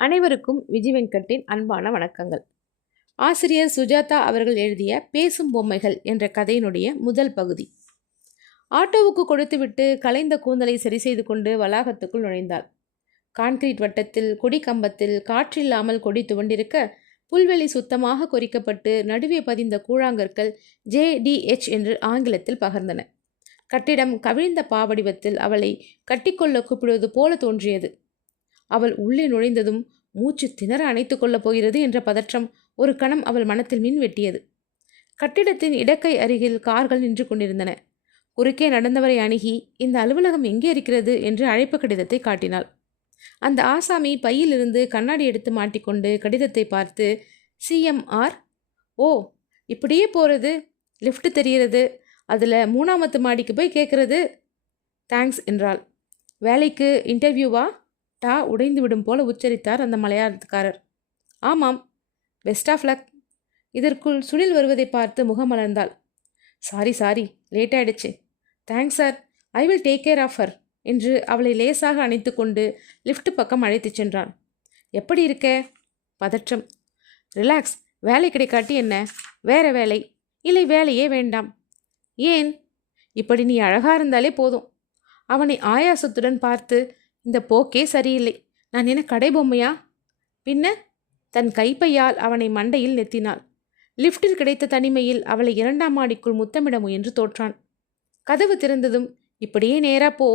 அனைவருக்கும் விஜய் வெங்கட்டின் அன்பான வணக்கங்கள். ஆசிரியர் சுஜாதா அவர்கள் எழுதிய பேசும் பொம்மைகள் என்ற கதையினுடைய முதல் பகுதி. ஆட்டோவுக்கு கொடுத்துவிட்டு கலைந்த கூந்தலை சரி செய்து கொண்டு வளாகத்துக்குள் நுழைந்தாள். கான்கிரீட் வட்டத்தில் கொடி கம்பத்தில் காற்றில்லாமல் கொடி துவண்டிருக்க, புல்வெளி சுத்தமாக கொறிக்கப்பட்டு நடுவே பதிந்த கூழாங்கற்கள் JDH என்று ஆங்கிலத்தில் பகர்ந்தன. கட்டிடம் கவிழ்ந்த பாவடிவத்தில் அவளை கட்டிக்கொள்ள கூப்பிடுவது போல தோன்றியது. அவள் உள்ளே நுழைந்ததும் மூச்சு திணற அணைத்து கொள்ளப் போகிறது என்ற பதற்றம் ஒரு கணம் அவள் மனத்தில் மின் வெட்டியது. கட்டிடத்தின் இடக்கை அருகில் கார்கள் நின்று கொண்டிருந்தன. குறுக்கே நடந்தவரை அணுகி, இந்த அலுவலகம் எங்கே இருக்கிறது என்று அழைப்பு கடிதத்தை காட்டினாள். அந்த ஆசாமி பையிலிருந்து கண்ணாடி எடுத்து மாட்டிக்கொண்டு கடிதத்தை பார்த்து, CMR, ஓ இப்படியே போகிறது, லிஃப்ட் தெரிகிறது, அதில் 3ஆவது மாடிக்கு போய் கேட்குறது, தேங்க்ஸ் என்றாள். வேலைக்கு இன்டர்வியூவா? டா உடைந்து விடும் போல உச்சரித்தார் அந்த மலையாளத்துக்காரர். ஆமாம், பெஸ்ட் ஆஃப் லக். இதற்குள் சுனில் வருவதை பார்த்து முகமலர்ந்தாள். சாரி லேட் ஆயிடுச்சு. Thanks sir, I will take care of her என்று அவளை லேசாக அணைத்து கொண்டு லிஃப்ட் பக்கம் அழைத்து சென்றான். எப்படி இருக்கே? பதற்றம். ரிலாக்ஸ், வேலை கிடைக்காட்டி என்ன, வேற வேலை இல்லை, வேலையே வேண்டாம். ஏன்? இப்படி நீ அழகாக இருந்தாலே போதும். அவனை ஆயாசத்துடன் பார்த்து, இந்த போக்கே சரியில்லை, நான் என்ன கடை பொம்மையா? பின்ன? தன் கைப்பையால் அவனை மண்டையில் நெத்தினாள். லிஃப்டில் கிடைத்த தனிமையில் அவளை 2ஆம் மாடிக்குள் முத்தமிட முயன்று தோற்றான். கதவு திறந்ததும், இப்படியே நேரா போ,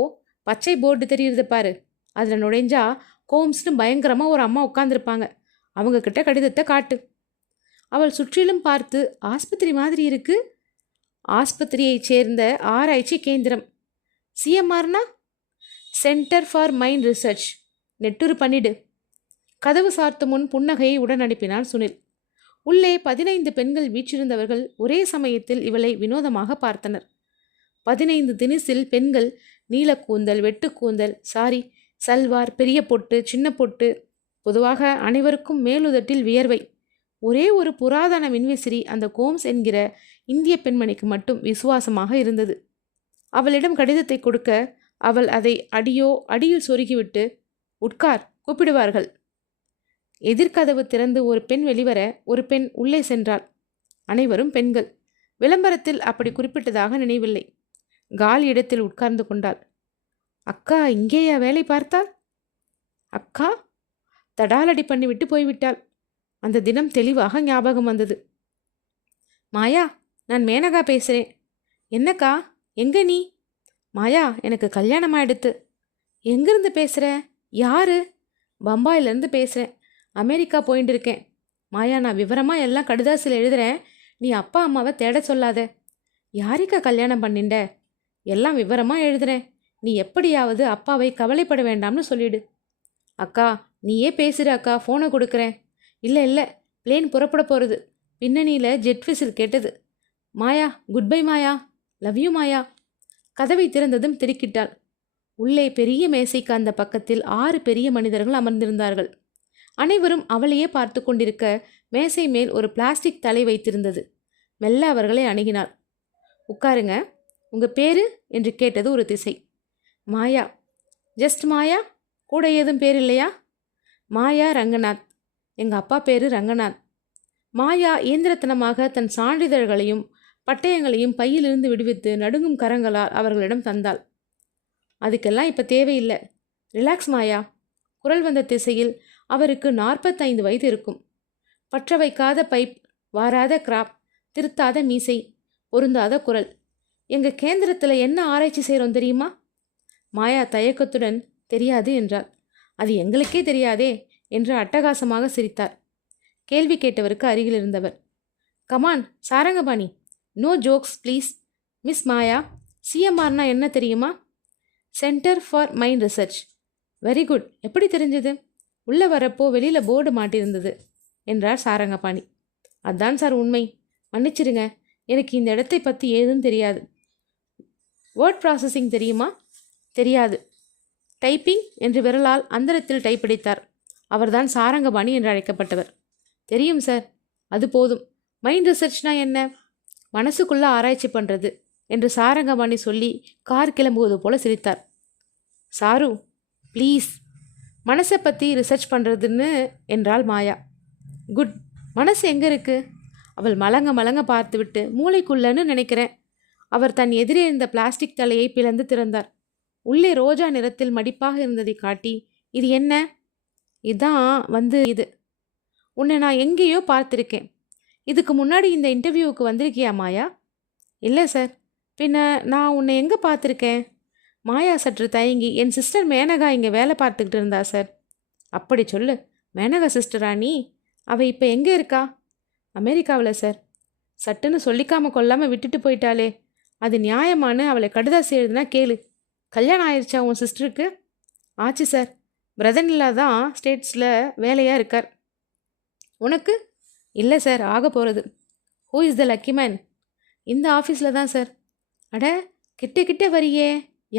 பச்சை போர்டு தெரியுது பாரு, அதில் நுழைஞ்சா கோம்ஸ்னு பயங்கரமாக ஒரு அம்மா உட்காந்துருப்பாங்க, அவங்கக்கிட்ட கடிதத்தை காட்டு. அவள் சுற்றிலும் பார்த்து, ஆஸ்பத்திரி மாதிரி இருக்கு. ஆஸ்பத்திரியைச் சேர்ந்த ஆராய்ச்சி கேந்திரம். CMRனா? Centre for mind research. நெட்டுரு பண்ணிடு. கதவு சார்த்து முன் புன்னகையை உடன் அனுப்பினான் சுனில். உள்ளே 15 பெண்கள் வீற்றிருந்தவர்கள் ஒரே சமயத்தில் இவளை வினோதமாக பார்த்தனர். 15 தினிசில் பெண்கள் நீலக்கூந்தல், வெட்டுக்கூந்தல், சல்வார், பெரிய பொட்டு, சின்ன பொட்டு, பொதுவாக அனைவருக்கும் மேலுதட்டில் வியர்வை. ஒரே ஒரு புராதன மின்விசிறி அந்த கோம்ஸ் என்கிற இந்திய பெண்மணிக்கு மட்டும் விசுவாசமாக இருந்தது. அவளிடம் கடிதத்தை கொடுக்க அவள் அதை அடியில் சொருகிவிட்டு, உட்கார், கூப்பிடுவார்கள். எதிர்கதவு திறந்து ஒரு பெண் வெளிவர ஒரு பெண் உள்ளே சென்றாள். அனைவரும் பெண்கள். விளம்பரத்தில் அப்படி குறிப்பிட்டதாக நினைவில்லை. காலி இடத்தில் உட்கார்ந்து கொண்டாள். அக்கா இங்கேயா வேலை பார்த்தாள்? அக்கா தடாலடி பண்ணிவிட்டு போய்விட்டாள். அந்த தினம் தெளிவாக ஞாபகம் வந்தது. மாயா, நான் மேனகா பேசுகிறேன். என்னக்கா, எங்க நீ? மாயா, எனக்கு கல்யாணம் ஆயிடுத்து. எங்கேருந்து பேசுகிற? யாரு? பம்பாயிலேருந்து பேசுகிறேன். அமெரிக்கா போயிட்டு இருக்கேன். மாயா, நான் விவரமாக எல்லாம் கடிதாசில் எழுதுகிறேன், நீ அப்பா அம்மாவை தேட சொல்லாத. யாருக்கா கல்யாணம் பண்ணிண்ட? எல்லாம் விவரமாக எழுதுகிறேன், நீ எப்படியாவது அப்பாவை கவலைப்பட வேண்டாம்னு சொல்லிடு. அக்கா நீயே பேசுகிற அக்கா, ஃபோனை கொடுக்குறேன். இல்லை, பிளேன் புறப்பட போகிறது. பின்னணியில் ஜெட் விசில் கேட்டது. Maya, good bye Maya, love you Maya. கதவை திறந்ததும் திடுக்கிட்டாள். உள்ளே பெரிய மேசைக்கு அந்த பக்கத்தில் 6 பெரிய மனிதர்கள் அமர்ந்திருந்தார்கள். அனைவரும் அவளையே பார்த்து கொண்டிருக்க, மேசை மேல் ஒரு பிளாஸ்டிக் தலை வைத்திருந்தது. மெல்ல அவர்களை அணுகினாள். உட்காருங்க, உங்கள் பேரு என்று கேட்டது ஒரு திசை. மாயா. ஜஸ்ட் மாயா? கூட ஏதும் பேர் இல்லையா? மாயா ரங்கநாத். எங்கள் அப்பா பேர் ரங்கநாத். மாயா இயந்திரத்தனமாக தன் சான்றிதழ்களையும் பட்டயங்களையும் பையிலிருந்து விடுவித்து நடுங்கும் கரங்களால் அவர்களிடம் தந்தாள். அதுக்கெல்லாம் இப்போ தேவையில்லை, ரிலாக்ஸ் மாயா. குரல் வந்த திசையில் அவருக்கு 45 வயது இருக்கும். பற்ற வைக்காத பைப், வாராத கிராப், திருத்தாத மீசை, பொருந்தாத குரல். எங்கள் கேந்திரத்தில் என்ன ஆராய்ச்சி செய்கிறோம் தெரியுமா? மாயா தயக்கத்துடன் தெரியாது என்றாள். அது எங்களுக்கே தெரியாதே என்று அட்டகாசமாக சிரித்தார். கேள்வி கேட்டவருக்கு அருகில் இருந்தவர், come on Sarangapani, no jokes please. Miss Maya, CMRனா என்ன தெரியுமா? Centre for mind research. Very good, எப்படி தெரிஞ்சது? உள்ளே வரப்போ வெளியில் போர்டு மாட்டியிருந்தது என்றார் சாரங்கபாணி. அதான் சார் உண்மை, மன்னிச்சிருங்க, எனக்கு இந்த இடத்தை பற்றி ஏதும் தெரியாது. வேர்ட் ப்ராசஸிங் தெரியுமா? தெரியாது. டைப்பிங் என்று விரலால் அந்தரத்தில் டைப்படித்தார். அவர்தான் சாரங்கபாணி என்று அழைக்கப்பட்டவர். தெரியும் சார், அது போதும். மைண்ட் ரிசர்ச்னா என்ன? மனசுக்குள்ளே ஆராய்ச்சி பண்ணுறது என்று சாரங்கபாணி சொல்லி கார் கிளம்புவது போல சிரித்தார். சாரு ப்ளீஸ். மனசை பற்றி ரிசர்ச் பண்ணுறதுன்னு என்றாள் மாயா. குட். மனசு எங்கே இருக்குது? அவள் மலங்க மலங்க பார்த்துவிட்டு மூளைக்குள்ளன்னு நினைக்கிறேன். அவர் தன் எதிரே இருந்த பிளாஸ்டிக் தலையை பிளந்து திறந்தார். உள்ளே ரோஜா நிறத்தில் மடிப்பாக இருந்ததை காட்டி, இது என்ன? இதான் இது. உன்னை நான் எங்கேயோ பார்த்துருக்கேன். இதுக்கு முன்னாடி இந்த இன்டர்வியூவுக்கு வந்திருக்கியா மாயா? இல்லை சார். பின்ன நான் உன்னை எங்கே பார்த்துருக்கேன்? மாயா சற்று தயங்கி, என் சிஸ்டர் மேனகா இங்கே வேலை பார்த்துக்கிட்டு இருந்தா சார். அப்படி சொல்லு. மேனகா சிஸ்டரா நீ? அவள் இப்போ எங்கே இருக்கா? அமெரிக்காவில் சார். சட்டுன்னு சொல்லிக்காமல் கொள்ளாமல் விட்டுட்டு போயிட்டாளே, அது நியாயமானு அவளை கடுதாசி எழுதுனா கேளு. கல்யாணம் ஆயிடுச்சா உன் சிஸ்டருக்கு? ஆச்சு சார். பிரதர் இல்லா தான் ஸ்டேட்ஸில் வேலையாக இருக்கார். உனக்கு? இல்லை சார், ஆக போகிறது. Who is the lucky man? இந்த ஆஃபீஸில் தான் சார். அட, கிட்ட கிட்ட வரியே.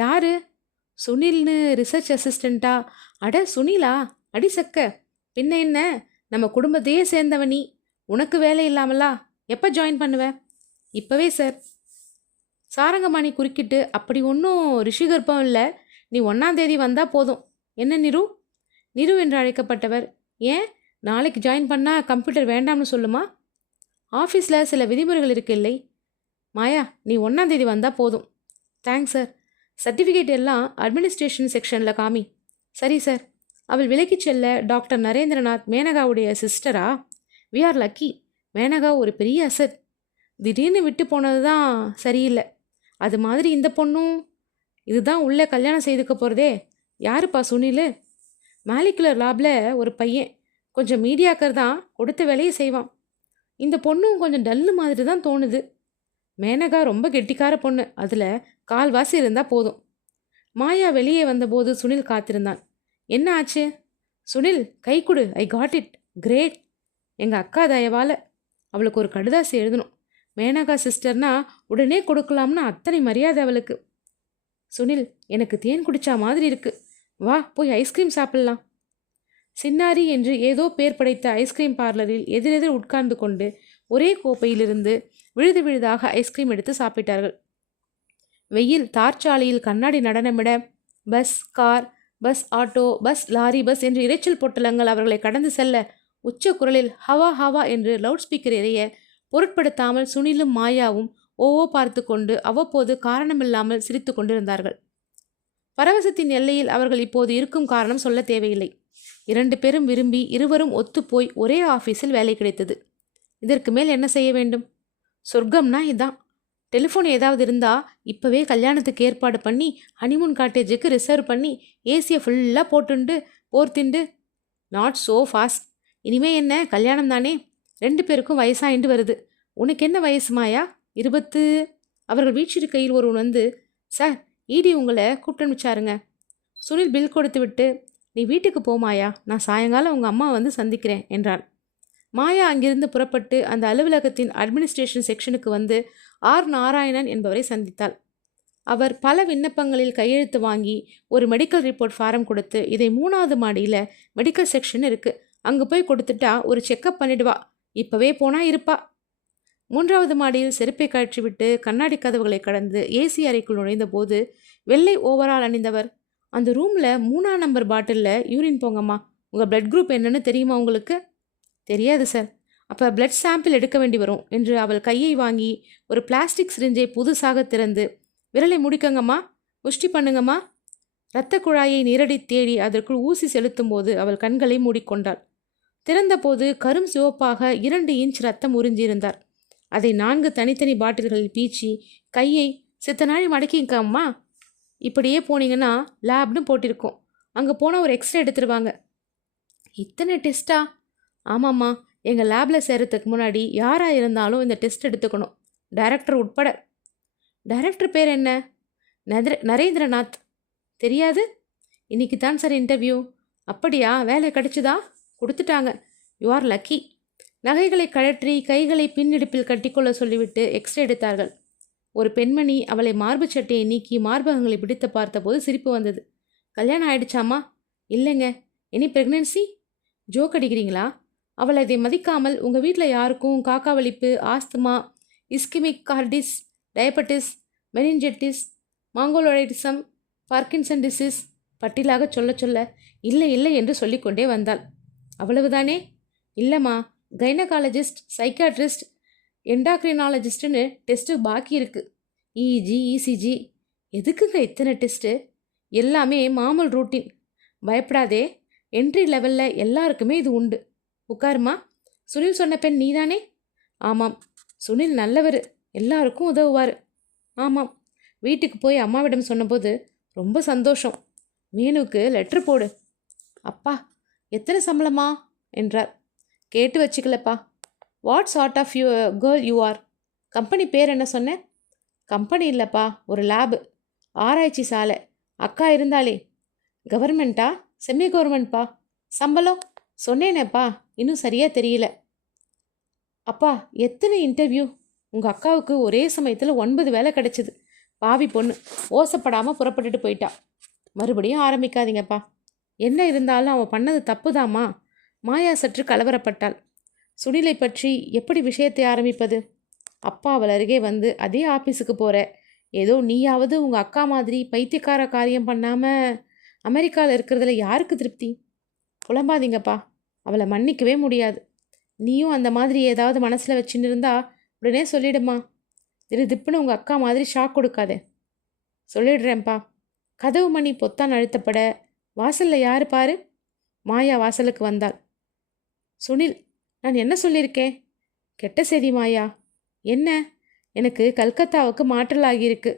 யாரு? சுனில்னு ரிசர்ச் அசிஸ்டண்ட்டா? அட சுனிலா, அடி சக்க. பின்ன என்ன, நம்ம குடும்பத்தையே சேர்ந்தவ நீ. உனக்கு வேலை இல்லாமலா? எப்போ ஜாயின் பண்ணுவ? இப்போவே சார். சாரங்கமாணி குறுக்கிட்டு, அப்படி ஒன்றும் ரிஷிகற்பம் இல்லை. நீ 1ஆம் தேதி வந்தால் போதும். என்ன நிரு? நிரு என்று அழைக்கப்பட்டவர், ஏன் நாளைக்கு ஜாயின் பண்ணால் கம்ப்யூட்டர் வேண்டாம்னு சொல்லுமா? ஆஃபீஸில் சில விதிமுறைகள் இருக்கு இல்லை? மாயா, நீ 1ஆம் தேதி வந்தால் போதும். Thanks sir. சர்டிஃபிகேட் எல்லாம் அட்மினிஸ்ட்ரேஷன் செக்ஷனில் காமி. சரி சார். அவள் விலக்கிச் செல்ல, டாக்டர் நரேந்திரநாத் மேனகாவுடைய சிஸ்டரா? We are lucky. மேனகா ஒரு பெரிய அசட். திடீர்னு விட்டு போனது தான் சரியில்லை. அது மாதிரி இந்த பொண்ணும். இதுதான் உள்ளே கல்யாணம் செய்துக்க போகிறதே. யாருப்பா சுனில்? மாலிகுலர் லாபில் ஒரு பையன். கொஞ்சம் மீடியாக்கர் தான், கொடுத்த வேலையை செய்வான். இந்த பொண்ணும் கொஞ்சம் டல்லு மாதிரி தான் தோணுது. மேனகா ரொம்ப கெட்டிக்கார பொண்ணு. அதில் கால்வாசி இருந்தால் போதும். மாயா வெளியே வந்தபோது சுனில் காத்திருந்தான். என்ன ஆச்சு? சுனில், கை கொடு. I got it. கிரேட். எங்கள் அக்கா தயவால். அவளுக்கு ஒரு கடுதாசி எழுதணும். மேனகா சிஸ்டர்னா உடனே கொடுக்கலாம்னு அத்தனை மரியாதை அவளுக்கு. சுனில், எனக்கு தேன் குடிச்சா மாதிரி இருக்கு. வா, போய் ஐஸ்கிரீம் சாப்பிட்லாம். சின்னாரி என்று ஏதோ பேர் படைத்த ஐஸ்கிரீம் பார்லரில் எதிரெதிர் உட்கார்ந்து கொண்டு ஒரே கோப்பையிலிருந்து விழுது விழுதாக ஐஸ்கிரீம் எடுத்து சாப்பிட்டார்கள். வெயில் தார்ச்சாலையில் கண்ணாடி நடனமிட bus, car, bus, auto, bus, lorry, bus என்று இரைச்சல் பொட்டலங்கள் அவர்களை கடந்து செல்ல உச்ச குரலில் ஹவா ஹவா என்று லவுட் ஸ்பீக்கர் எறிய பொருட்படுத்தாமல் சுனிலும் மாயாவும் ஓவோ பார்த்து கொண்டு அவ்வப்போது காரணமில்லாமல் சிரித்து கொண்டிருந்தார்கள். பரவசத்தின் எல்லையில் அவர்கள் இப்போது இருக்கும் காரணம் சொல்ல தேவையில்லை. 2 பேரும் விரும்பி இருவரும் ஒத்துப்போய் ஒரே ஆஃபீஸில் வேலை கிடைத்தது. இதற்கு மேல் என்ன செய்ய வேண்டும்? சொர்க்கம்னா இதான். டெலிஃபோன் ஏதாவது இருந்தால் இப்போவே கல்யாணத்துக்கு ஏற்பாடு பண்ணி ஹனிமூன் காட்டேஜுக்கு ரிசர்வ் பண்ணி ஏசியை ஃபுல்லாக போட்டுண்டு போர்த்திண்டு. Not so fast. இனிமே என்ன, கல்யாணம் தானே. 2 பேருக்கும் வயசாயிண்டு வருது. உனக்கு என்ன வயசு மாயா? 20. அவர்கள் வீச்சிருக்கையில் ஒருவன் வந்து, சார், ஈடி உங்களை கூப்பிட்டு அனுப்பிச்சாருங்க. சுனில் பில் கொடுத்து விட்டு, நீ வீட்டுக்கு போ மாயா, நான் சாயங்காலம் உங்கள் அம்மா வந்து சந்திக்கிறேன் என்றான். மாயா அங்கிருந்து புறப்பட்டு அந்த அலுவலகத்தின் அட்மினிஸ்ட்ரேஷன் செக்ஷனுக்கு வந்து ஆர் நாராயணன் என்பவரை சந்தித்தாள். அவர் பல விண்ணப்பங்களில் கையெழுத்து வாங்கி ஒரு மெடிக்கல் ரிப்போர்ட் ஃபாரம் கொடுத்து, இதை 3வது மாடியில் மெடிக்கல் செக்ஷன் இருக்குது, அங்கே போய் கொடுத்துட்டா ஒரு செக்கப் பண்ணிடுவா, இப்போவே போனால் இருப்பா. 3வது மாடியில் செருப்பை கழற்றி விட்டு கண்ணாடி கதவுகளை கடந்து ஏசி அறைக்குள் நுழைந்த போது வெள்ளை ஓவரால் அணிந்தவர், அந்த ரூமில் 3ஆம் நம்பர் பாட்டிலில் யூரின் போங்கம்மா, உங்கள் பிளட் குரூப் என்னன்னு தெரியுமா உங்களுக்கு? தெரியாது சார். அப்போ பிளட் சாம்பிள் எடுக்க வேண்டி வரும் என்று அவள் கையை வாங்கி ஒரு பிளாஸ்டிக் சிரிஞ்சை புதுசாக திறந்து, விரலை முடிக்கங்கம்மா, புஷ்டி பண்ணுங்கம்மா. இரத்த குழாயை நீரடி தேடி அதற்குள் ஊசி செலுத்தும் போது அவள் கண்களை மூடிக்கொண்டாள். திறந்தபோது கரும் சிவப்பாக 2 இன்ச் ரத்தம் உறிஞ்சியிருந்தார். அதை 4 தனித்தனி பாட்டில்களில் பீச்சி கையை சித்தனாழி மடக்கிங்கம்மா. இப்படியே போனீங்கன்னா லேப்னு போட்டிருக்கோம், அங்கே போனால் ஒரு எக்ஸ்ரே எடுத்துருவாங்க. இத்தனை டெஸ்ட்டா? ஆமாம்மா, எங்கள் லேபில் சேர்கிறதுக்கு முன்னாடி யாராக இருந்தாலும் இந்த டெஸ்ட் எடுத்துக்கணும், டைரக்டர் உட்பட. டைரக்டர் பேர் என்ன? நரேந்திரநாத். தெரியாது. இன்னைக்கு தான் சார் இன்டர்வியூ. அப்படியா? வேலை கிடைச்சிதா? கொடுத்துட்டாங்க. You are lucky. நகைகளை கழற்றி கைகளை பின்னிடுப்பில் கட்டிக்கொள்ள சொல்லிவிட்டு எக்ஸ்ரே எடுத்தார்கள். ஒரு பெண்மணி அவளை மார்பு சட்டையை நீக்கி மார்பகங்களை பிடித்து பார்த்தபோது சிரிப்பு வந்தது. கல்யாணம் ஆயிடுச்சாமா? இல்லைங்க. Any pregnancy? ஜோக் அடிக்கிறீங்களா? அவள் அதை மதிக்காமல், உங்கள் வீட்டில் யாருக்கும் காக்கா வலிப்பு, asthma, ischemic carditis, diabetes, meningitis, மாங்கோலோரைட்டிசம், பார்க்கின்சன் டிசீஸ், பட்டிலாக சொல்ல சொல்ல இல்லை இல்லை என்று சொல்லிக்கொண்டே வந்தாள். அவ்வளவுதானே? இல்லைம்மா, கைனகாலஜிஸ்ட், சைக்காட்ரிஸ்ட், எண்டாக்ரினாலஜிஸ்ட்னு டெஸ்ட்டு பாக்கி இருக்குது. இஜி, இசிஜி. எதுக்குங்க இத்தனை டெஸ்ட்டு? எல்லாமே மாமூல் ரூட்டீன். பயப்படாதே, என்ட்ரி லெவலில் எல்லாருக்குமே இது உண்டு. உட்காருமா. சுனில் சொன்ன பெண் நீதானே? ஆமாம். சுனில் நல்லவர், எல்லாருக்கும் உதவுவார். ஆமாம். வீட்டுக்கு போய் அம்மாவிடம் சொன்னபோது ரொம்ப சந்தோஷம். மீனுக்கு லெட்ரு போடு. அப்பா, எத்தனை சம்பளமா என்றார். கேட்டு வச்சுக்கலப்பா. What sort of girl you are? Company பேர் என்ன சொன்னேன்? கம்பெனி இல்லைப்பா, ஒரு லேபு, ஆராய்ச்சி சாலை. அக்கா இருந்தாளே. கவர்மெண்ட்டா? செமி கவர்மெண்ட்ப்பா. சம்பளம் சொன்னேனேப்பா, இன்னும் சரியாக தெரியல. அப்பா, எத்தனை இன்டர்வியூ? உங்கள் அக்காவுக்கு ஒரே சமயத்தில் 9 வேலை கிடைச்சிது. பாவி பொண்ணு ஓசப்படாமல் புறப்பட்டுட்டு போயிட்டா. மறுபடியும் ஆரம்பிக்காதீங்கப்பா. என்ன இருந்தாலும் அவன் பண்ணது தப்புதாம்மா. மாயா சற்று கலவரப்பட்டாள். சுனிலை பற்றி எப்படி விஷயத்தை ஆரம்பிப்பது? அப்பா அவள் அருகே வந்து, அதே ஆஃபீஸுக்கு போகிற, ஏதோ நீயாவது உங்கள் அக்கா மாதிரி பைத்தியக்கார காரியம் பண்ணாமல் அமெரிக்காவில் இருக்கிறதுல யாருக்கு திருப்தி? புலம்பாதீங்கப்பா, அவளை மன்னிக்கவே முடியாது. நீயும் அந்த மாதிரி ஏதாவது மனசில் வச்சுன்னு இருந்தா உடனே சொல்லிடுமா. திடுதிப்புன்னு உங்கள் அக்கா மாதிரி ஷாக் கொடுக்காதே. சொல்லிடுறேன்ப்பா. கதவு மணி பொத்தான் அழுத்தப்பட வாசலில் யார் பாரு? மாயா வாசலுக்கு வந்தாள். சுனில், நான் என்ன சொல்லியிருக்கேன்? கெட்ட செய்தி மாயா. என்ன? எனக்கு கல்கத்தாவுக்கு மாற்றல் ஆகியிருக்கு.